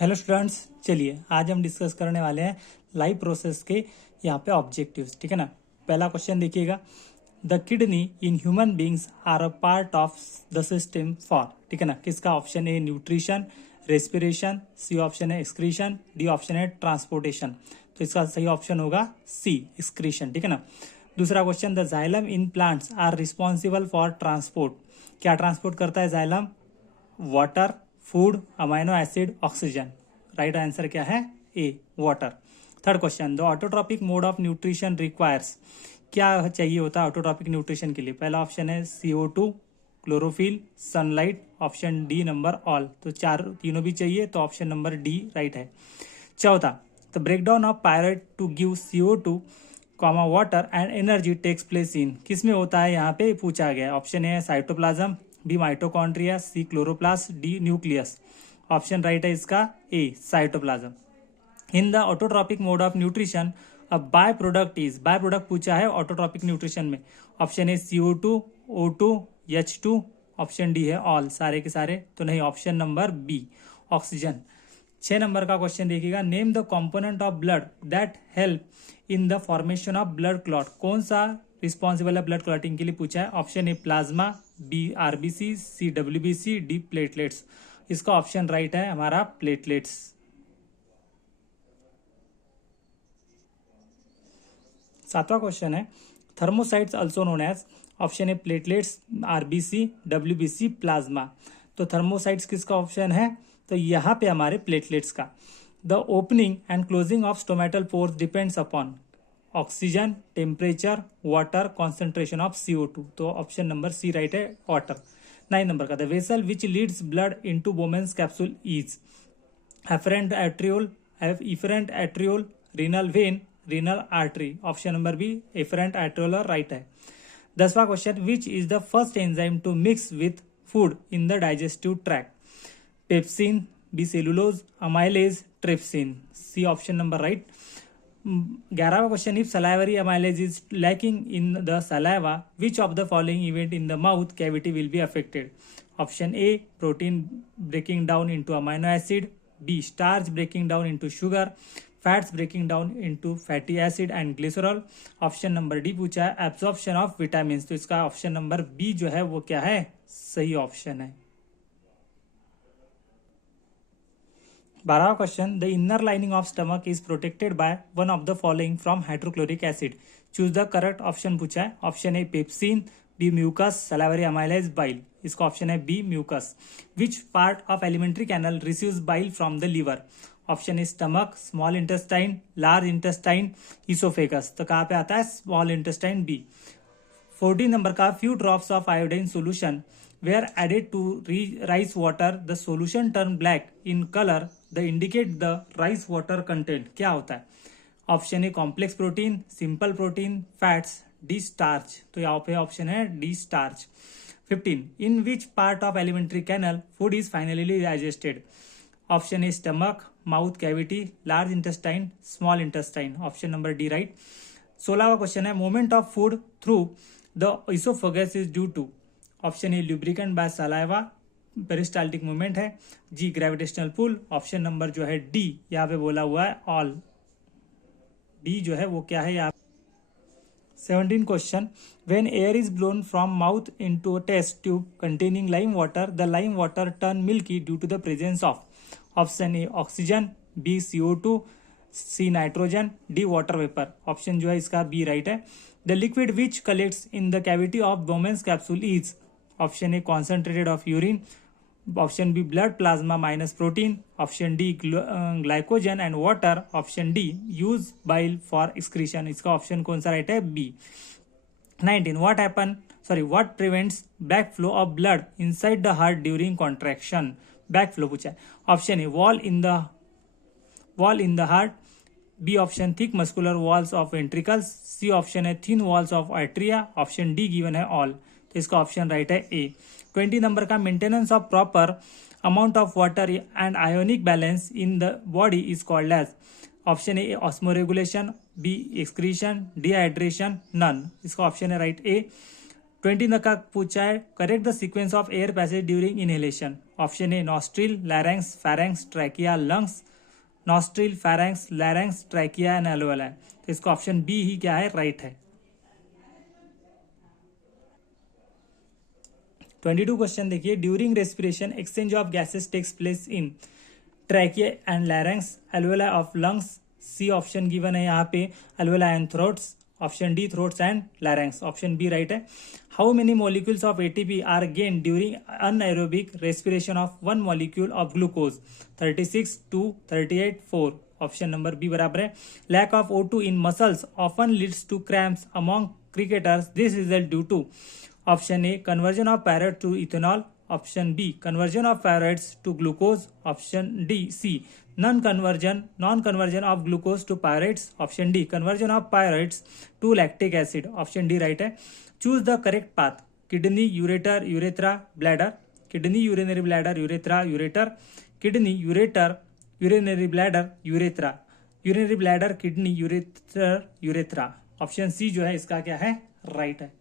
Hello students, चलिए आज हम डिस्कस करने वाले हैं लाइव प्रोसेस के यहाँ पे ऑब्जेक्टिव्स। ठीक है ना। पहला क्वेश्चन देखिएगा, the kidney in human beings are a part of the system for. ठीक है ना। किसका? Option A nutrition, respiration, C option है एक्सक्रीशन, डी ऑप्शन है ट्रांसपोर्टेशन। तो इसका सही ऑप्शन होगा सी, एक्सक्रीशन। ठीक है ना। दूसरा question, the xylem in plants are responsible for transport. क्या ट्रांसपोर्ट करता है xylem? Water, food, amino acid, oxygen. Right answer क्या है? A, water. Third question, the autotrophic mode of nutrition requires. क्या चाहिए होता है ऑटोट्रॉपिक न्यूट्रिशन के लिए? पहला ऑप्शन है CO2, chlorophyll, sunlight, option D number all. तो तीनों भी चाहिए, तो ऑप्शन नंबर डी राइट है। चौथा, the breakdown of pyruvate to give CO2 comma water and energy takes place in. किस में होता है यहाँ पे पूछा गया? ऑप्शन है cytoplasm, B mitochondria, C chloroplast, D nucleus. Option right है इसका A, cytoplasm. In the autotrophic mode of nutrition a by product is. By product पूछा है ऑटोट्रॉपिक न्यूट्रिशन में। ऑप्शन है CO2, O2, H2, option D है all, सारे के सारे तो नहीं। Option number B, oxygen. 6 number का क्वेश्चन देखिएगा, name the component of blood that help in the formation of blood clot. कौन सा रिस्पॉन्सिबल है ब्लड क्लॉटिंग के लिए पूछा है? Option A plasma, B RBC, C WBC, D platelets. इसका ऑप्शन राइट है हमारा प्लेटलेट्स। सातवां क्वेश्चन है, thrombocytes also known as. Option है प्लेटलेट्स, RBC, WBC, प्लाज्मा। तो थर्मोसाइट्स किसका ऑप्शन है? तो यहाँ पे हमारे प्लेटलेट्स का। The opening and closing of stomatal pores depends upon oxygen, temperature, water, concentration of CO2। तो ऑप्शन नंबर सी राइट है, वाटर। 9 नंबर का, the vessel which leads blood into Bowman's capsule is afferent arteriole, renal vein, renal artery. Option number B, afferent arteriole right है। 10वां question, which is the first enzyme to mix with food in the digestive tract? Pepsin, B cellulose, amylase, trypsin. C option number right. 11वां question, if salivary amylase is lacking in the saliva which of the following event in the mouth cavity will be affected? Option A protein breaking down into amino acid, B starch breaking down into sugar, fats breaking down into fatty acid and glycerol. Option number D पूछा है absorption of vitamin. तो इसका option number B जो है वो क्या है? सही ऑप्शन है। 12वां question, the inner lining of stomach is protected by one of the following from hydrochloric acid. Choose the correct option पूछा है। Option A pepsin, B mucus, salivary amylase, bile. इसका ऑप्शन है B mucus. Which part of alimentary canal receives bile from the liver? Option A stomach, small intestine, large intestine, oesophagus. तो कहाँ पे आता है? Small intestine, B. 14 number का, few drops of iodine solution were added to rice water, the solution turned black in color, the indicate the rice water content। क्या होता है? Option A complex protein, simple protein, fats, D starch. तो यहाँ पे option है D starch. 15, in which part of alimentary canal food is finally digested? Option A stomach, mouth cavity, large intestine, small intestine. Option number D right. 16वां question है, movement of food through the oesophagus is due to? Option A lubricant by saliva, peristaltic movement है, जी gravitational pull. Option number जो है D यहाँ पे बोला हुआ है ऑल, डी जो है वो क्या है यहाँ। 17 question, when air is blown from mouth into a test tube containing lime water, the lime water turn milky due to the presence of? Option A oxygen, B CO2, C nitrogen, D water vapour. Option जो है इसका B right है। The liquid which collects in the cavity of Bowman's capsule is? Option A concentrated of urine, option B blood plasma minus protein, option D glycogen and water, option D use bile for excretion. इसका option कौन सा right है? B. 19, what prevents backflow of blood inside the heart during contraction? Backflow पूछा है। Option A wall in the heart, B option thick muscular walls of ventricles, C option है thin walls of arteria, option D given है all. तो इसका option right है A. 20 number का, maintenance of proper amount of water and ionic balance in the body is called as? Option A osmoregulation, B excretion, dehydration, none. इसका option है right A. 20 का पूछा है, correct the sequence of air passage during inhalation. Option A nostril, larynx, pharynx, trachea, lungs, nostril, pharynx, larynx, trachea and alveoli. तो इसका option B ही क्या है, right है। 22 क्वेश्चन देखिए, during respiration exchange of gases takes place in trachea and larynx, alveoli of lungs. C option given है यहाँ पे, alveoli and throats. Option D throats and larynx, option B right है। How many molecules of ATP are gained during anaerobic respiration of one molecule of glucose, 36, 2, 38, 4। Option number B बराबर है। Lack of O2 in muscles often leads to cramps among cricketers, this result due to. Option A conversion of pyruvate to ethanol, option B conversion of pyruvates to glucose, option D C non conversion of glucose to pyruvates, option D conversion of pyruvates to lactic acid, option D right है। Choose the correct path, kidney, ureter, urethra, bladder. Kidney, urinary bladder, urethra, ureter, kidney, ureter, urinary bladder, urethra, urinary bladder, kidney, ureter, urethra. Option C जो है इसका क्या है, right है।